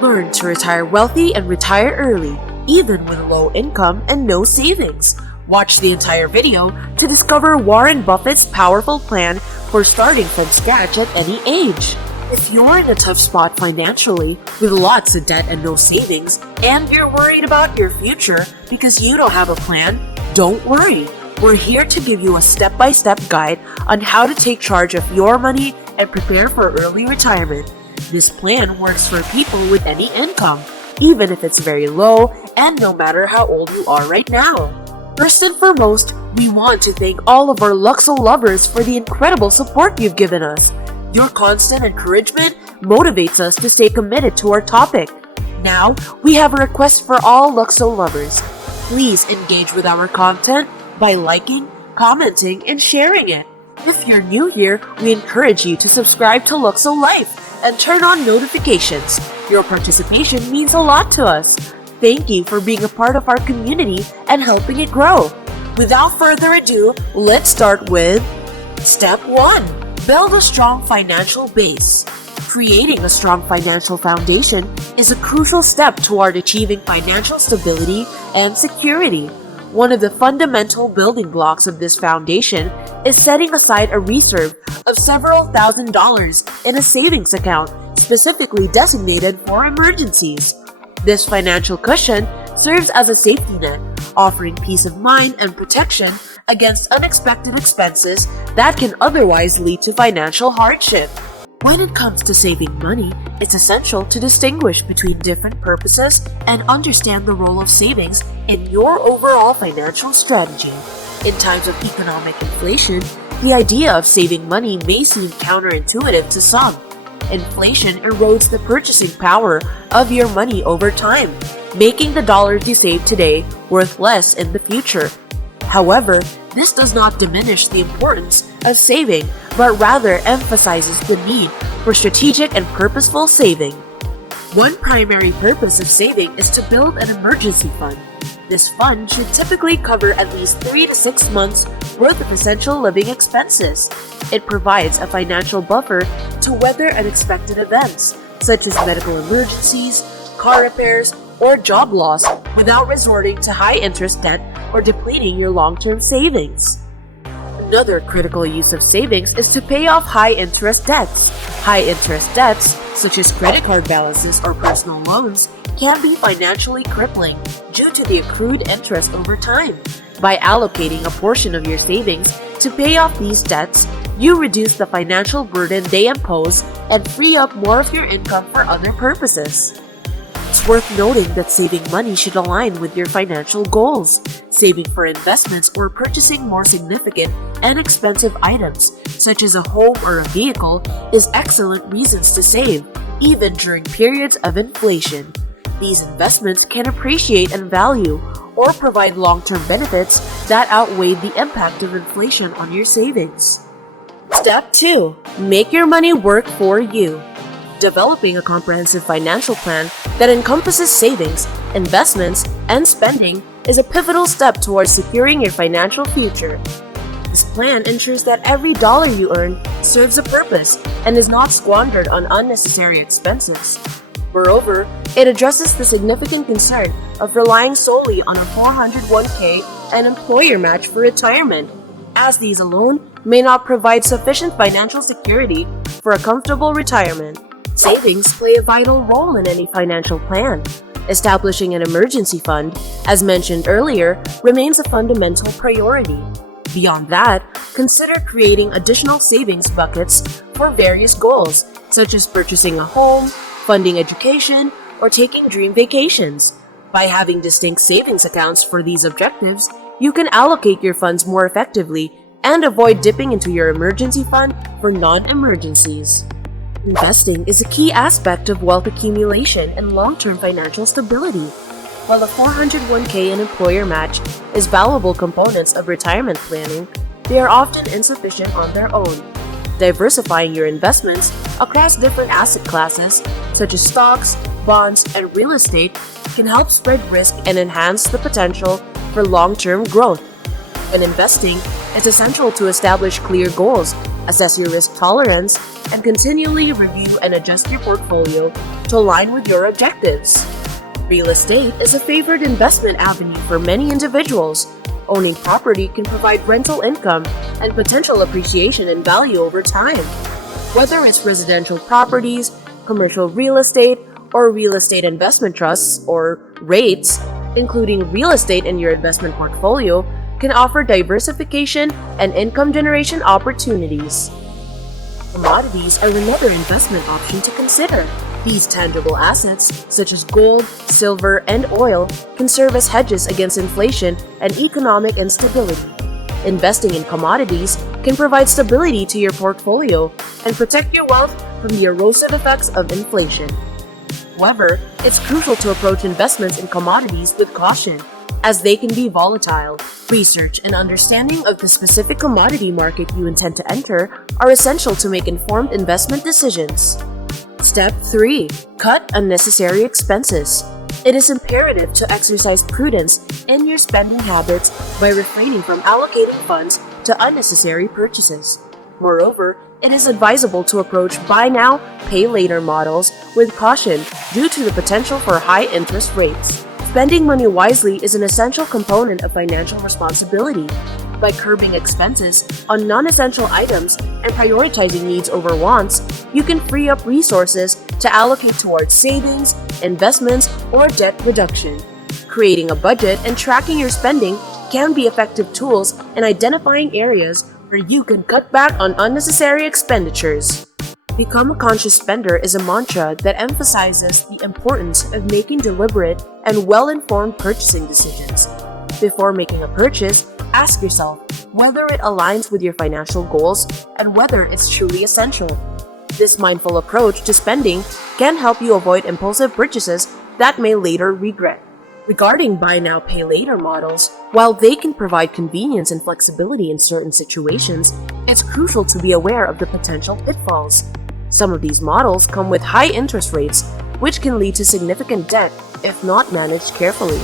Learn to retire wealthy and retire early, even with low income and no savings. Watch the entire video to discover Warren Buffett's powerful plan for starting from scratch at any age. If you're in a tough spot financially, with lots of debt and no savings, and you're worried about your future because you don't have a plan, don't worry. We're here to give you a step-by-step guide on how to take charge of your money and prepare for early retirement. This plan works for people with any income, even if it's very low and no matter how old you are right now. First and foremost, we want to thank all of our Luxo lovers for the incredible support you've given us. Your constant encouragement motivates us to stay committed to our topic. Now, we have a request for all Luxo lovers. Please engage with our content by liking, commenting, and sharing it. If you're new here, we encourage you to subscribe to Luxo-Life and turn on notifications. Your participation means a lot to us. Thank you for being a part of our community and helping it grow. Without further ado, let's start with Step 1. Build a strong financial base. Creating a strong financial foundation is a crucial step toward achieving financial stability and security. One of the fundamental building blocks of this foundation is setting aside a reserve of several $1,000s in a savings account specifically designated for emergencies. This financial cushion serves as a safety net, offering peace of mind and protection against unexpected expenses that can otherwise lead to financial hardship. When it comes to saving money, it's essential to distinguish between different purposes and understand the role of savings in your overall financial strategy. In times of economic inflation, the idea of saving money may seem counterintuitive to some. Inflation erodes the purchasing power of your money over time, making the dollars you save today worth less in the future. However, this does not diminish the importance of saving, but rather emphasizes the need for strategic and purposeful saving. One primary purpose of saving is to build an emergency fund. This fund should typically cover at least 3 to 6 months worth of essential living expenses. It provides a financial buffer to weather unexpected events, such as medical emergencies, car repairs, or job loss without resorting to high-interest debt or depleting your long-term savings. Another critical use of savings is to pay off high-interest debts. High-interest debts, such as credit card balances or personal loans, can be financially crippling due to the accrued interest over time. By allocating a portion of your savings to pay off these debts, you reduce the financial burden they impose and free up more of your income for other purposes. It's worth noting that saving money should align with your financial goals. Saving for investments or purchasing more significant and expensive items, such as a home or a vehicle, is excellent reasons to save, even during periods of inflation. These investments can appreciate in value or provide long-term benefits that outweigh the impact of inflation on your savings. Step 2. Make your money work for you. Developing a comprehensive financial plan that encompasses savings, investments, and spending is a pivotal step towards securing your financial future. This plan ensures that every dollar you earn serves a purpose and is not squandered on unnecessary expenses. Moreover, it addresses the significant concern of relying solely on a 401k and employer match for retirement, as these alone may not provide sufficient financial security for a comfortable retirement. Savings play a vital role in any financial plan. Establishing an emergency fund, as mentioned earlier, remains a fundamental priority. Beyond that, consider creating additional savings buckets for various goals, such as purchasing a home, funding education, or taking dream vacations. By having distinct savings accounts for these objectives, you can allocate your funds more effectively and avoid dipping into your emergency fund for non-emergencies. Investing is a key aspect of wealth accumulation and long-term financial stability. While the 401k and employer match is valuable components of retirement planning, they are often insufficient on their own. Diversifying your investments across different asset classes, such as stocks, bonds, and real estate, can help spread risk and enhance the potential for long-term growth. When investing, it's essential to establish clear goals Assess your risk tolerance and continually review and adjust your portfolio to align with your objectives. Real estate is a favored investment avenue for many individuals. Owning property can provide rental income and potential appreciation in value over time. Whether it's residential properties, commercial real estate, or real estate investment trusts, or REITs, including real estate in your investment portfolio, can offer diversification and income generation opportunities. Commodities are another investment option to consider. These tangible assets, such as gold, silver, and oil, can serve as hedges against inflation and economic instability. Investing in commodities can provide stability to your portfolio and protect your wealth from the erosive effects of inflation. However, it's crucial to approach investments in commodities with caution, as they can be volatile. Research and understanding of the specific commodity market you intend to enter are essential to make informed investment decisions. Step 3. Cut unnecessary expenses. It is imperative to exercise prudence in your spending habits by refraining from allocating funds to unnecessary purchases. Moreover, it is advisable to approach buy now, pay later models with caution due to the potential for high interest rates. Spending money wisely is an essential component of financial responsibility. By curbing expenses on non-essential items and prioritizing needs over wants, you can free up resources to allocate towards savings, investments, or debt reduction. Creating a budget and tracking your spending can be effective tools in identifying areas where you can cut back on unnecessary expenditures. Become a conscious spender is a mantra that emphasizes the importance of making deliberate and well-informed purchasing decisions. Before making a purchase, ask yourself whether it aligns with your financial goals and whether it's truly essential. This mindful approach to spending can help you avoid impulsive purchases that may later regret. Regarding buy now, pay later models, while they can provide convenience and flexibility in certain situations, it's crucial to be aware of the potential pitfalls. Some of these models come with high interest rates, which can lead to significant debt if not managed carefully.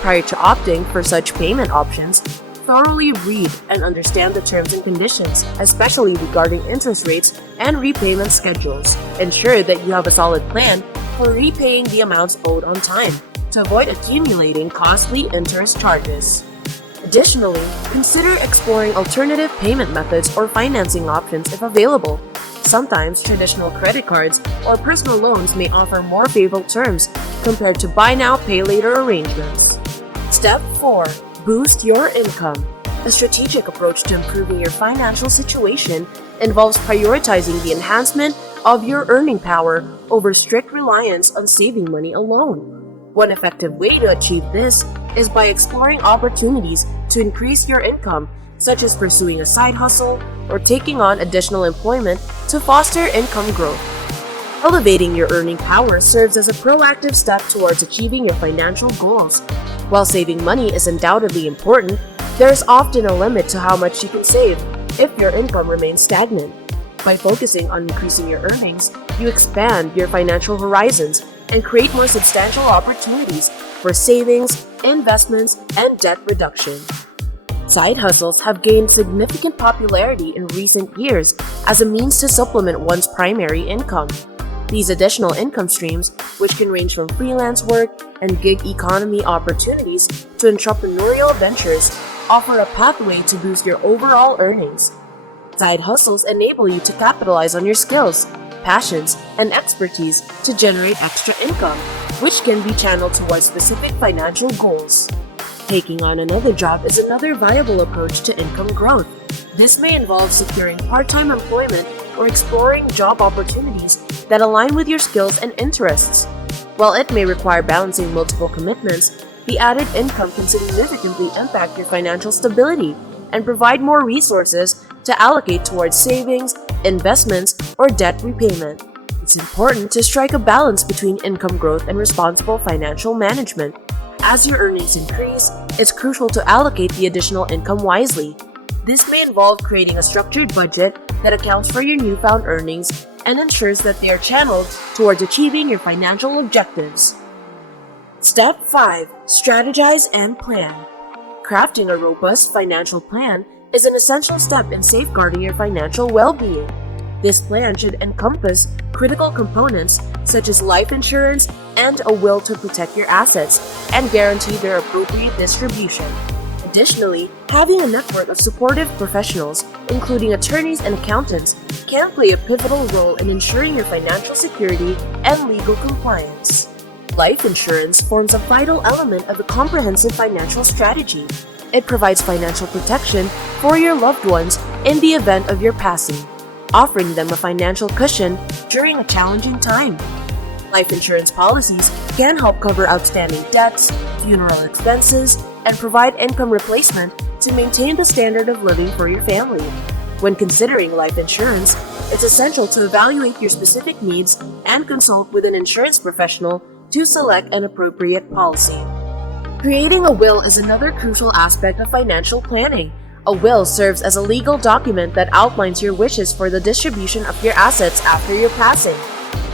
Prior to opting for such payment options, thoroughly read and understand the terms and conditions, especially regarding interest rates and repayment schedules. Ensure that you have a solid plan for repaying the amounts owed on time to avoid accumulating costly interest charges. Additionally, consider exploring alternative payment methods or financing options if available. Sometimes traditional credit cards or personal loans may offer more favorable terms compared to buy now, pay later arrangements. Step 4. Boost your income. A strategic approach to improving your financial situation involves prioritizing the enhancement of your earning power over strict reliance on saving money alone. One effective way to achieve this is by exploring opportunities to increase your income, such as pursuing a side hustle or taking on additional employment to foster income growth. Elevating your earning power serves as a proactive step towards achieving your financial goals. While saving money is undoubtedly important, there is often a limit to how much you can save if your income remains stagnant. By focusing on increasing your earnings, you expand your financial horizons and create more substantial opportunities for savings, investments, and debt reduction. Side hustles have gained significant popularity in recent years as a means to supplement one's primary income. These additional income streams, which can range from freelance work and gig economy opportunities to entrepreneurial ventures, offer a pathway to boost your overall earnings. Side hustles enable you to capitalize on your skills, passions, and expertise to generate extra income, which can be channeled towards specific financial goals. Taking on another job is another viable approach to income growth. This may involve securing part-time employment or exploring job opportunities that align with your skills and interests. While it may require balancing multiple commitments, the added income can significantly impact your financial stability and provide more resources to allocate towards savings, investments, or debt repayment. It's important to strike a balance between income growth and responsible financial management. As your earnings increase, it's crucial to allocate the additional income wisely. This may involve creating a structured budget that accounts for your newfound earnings and ensures that they are channeled towards achieving your financial objectives. Step 5. Strategize and plan. Crafting a robust financial plan is an essential step in safeguarding your financial well-being. This plan should encompass critical components such as life insurance and a will to protect your assets and guarantee their appropriate distribution. Additionally, having a network of supportive professionals, including attorneys and accountants, can play a pivotal role in ensuring your financial security and legal compliance. Life insurance forms a vital element of a comprehensive financial strategy. It provides financial protection for your loved ones in the event of your passing, offering them a financial cushion during a challenging time. Life insurance policies can help cover outstanding debts, funeral expenses, and provide income replacement to maintain the standard of living for your family. When considering life insurance, it's essential to evaluate your specific needs and consult with an insurance professional to select an appropriate policy. Creating a will is another crucial aspect of financial planning. A will serves as a legal document that outlines your wishes for the distribution of your assets after your passing.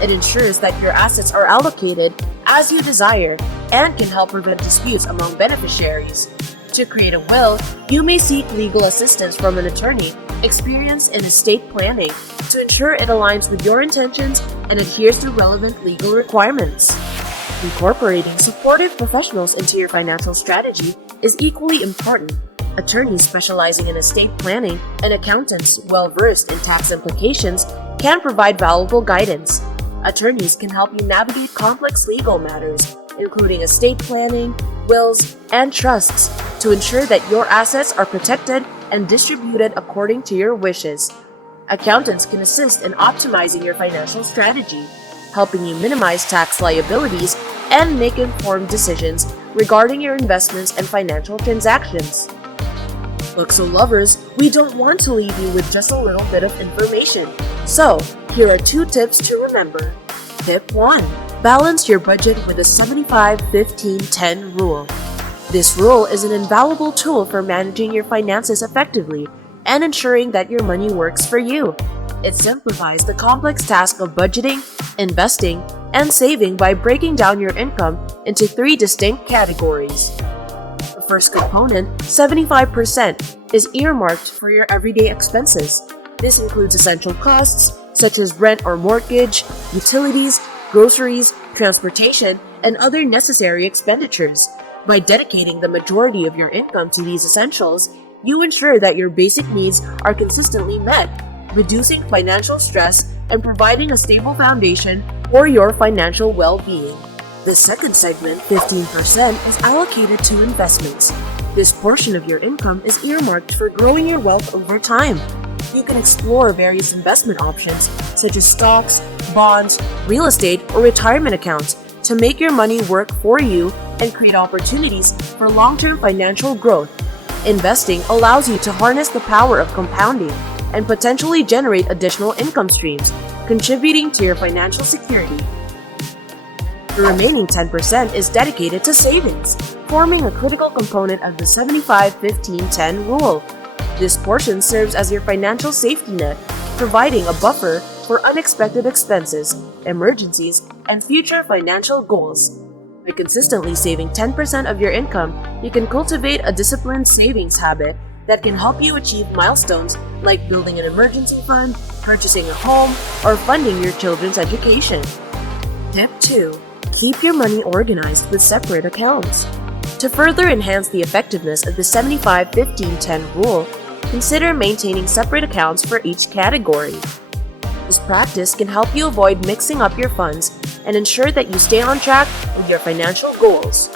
It ensures that your assets are allocated as you desire and can help prevent disputes among beneficiaries. To create a will, you may seek legal assistance from an attorney experienced in estate planning to ensure it aligns with your intentions and adheres to relevant legal requirements. Incorporating supportive professionals into your financial strategy is equally important. Attorneys specializing in estate planning and accountants well-versed in tax implications can provide valuable guidance. Attorneys can help you navigate complex legal matters, including estate planning, wills, and trusts, to ensure that your assets are protected and distributed according to your wishes. Accountants can assist in optimizing your financial strategy, helping you minimize tax liabilities and make informed decisions regarding your investments and financial transactions. Luxo lovers, we don't want to leave you with just a little bit of information. So, here are 2 tips to remember. Tip 1. Balance your budget with the 75-15-10 rule. This rule is an invaluable tool for managing your finances effectively and ensuring that your money works for you. It simplifies the complex task of budgeting, investing, and saving by breaking down your income into 3 distinct categories. The first component, 75%, is earmarked for your everyday expenses. This includes essential costs such as rent or mortgage, utilities, groceries, transportation, and other necessary expenditures. By dedicating the majority of your income to these essentials, you ensure that your basic needs are consistently met, reducing financial stress and providing a stable foundation for your financial well-being. The second segment, 15%, is allocated to investments. This portion of your income is earmarked for growing your wealth over time. You can explore various investment options such as stocks, bonds, real estate, or retirement accounts to make your money work for you and create opportunities for long-term financial growth. Investing allows you to harness the power of compounding and potentially generate additional income streams, contributing to your financial security. The remaining 10% is dedicated to savings, forming a critical component of the 75-15-10 rule. This portion serves as your financial safety net, providing a buffer for unexpected expenses, emergencies, and future financial goals. By consistently saving 10% of your income, you can cultivate a disciplined savings habit that can help you achieve milestones like building an emergency fund, purchasing a home, or funding your children's education. Tip 2. Keep your money organized with separate accounts. To further enhance the effectiveness of the 75-15-10 rule, consider maintaining separate accounts for each category. This practice can help you avoid mixing up your funds and ensure that you stay on track with your financial goals.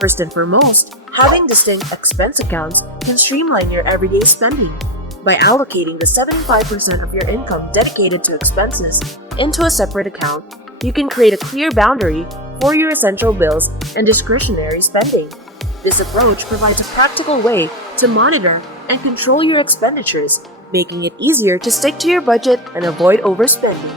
First and foremost, having distinct expense accounts can streamline your everyday spending. By allocating the 75% of your income dedicated to expenses into a separate account, you can create a clear boundary for your essential bills and discretionary spending. This approach provides a practical way to monitor and control your expenditures, making it easier to stick to your budget and avoid overspending.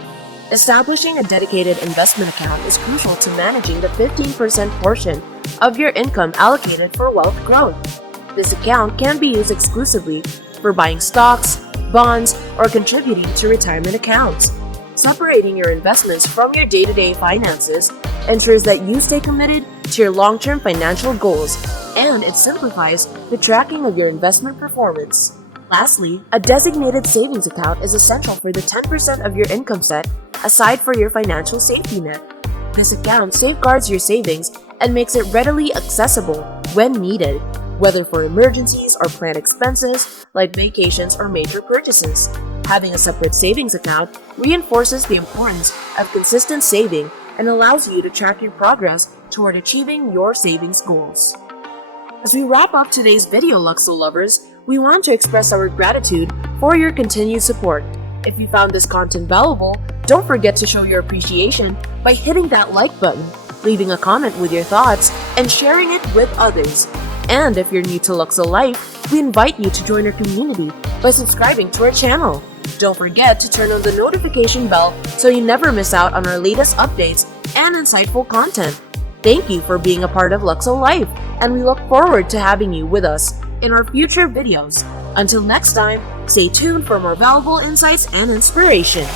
Establishing a dedicated investment account is crucial to managing the 15% portion of your income allocated for wealth growth. This account can be used exclusively for buying stocks, bonds, or contributing to retirement accounts. Separating your investments from your day-to-day finances ensures that you stay committed to your long-term financial goals, and it simplifies the tracking of your investment performance. Lastly, a designated savings account is essential for the 10% of your income set aside for your financial safety net. This account safeguards your savings and makes it readily accessible when needed, whether for emergencies or planned expenses like vacations or major purchases. Having a separate savings account reinforces the importance of consistent saving and allows you to track your progress toward achieving your savings goals. As we wrap up today's video, Luxo lovers, we want to express our gratitude for your continued support. If you found this content valuable, don't forget to show your appreciation by hitting that like button, leaving a comment with your thoughts, and sharing it with others. And if you're new to Luxo-Life, we invite you to join our community by subscribing to our channel. Don't forget to turn on the notification bell so you never miss out on our latest updates and insightful content. Thank you for being a part of Luxo-Life, and we look forward to having you with us in our future videos. Until next time, stay tuned for more valuable insights and inspiration.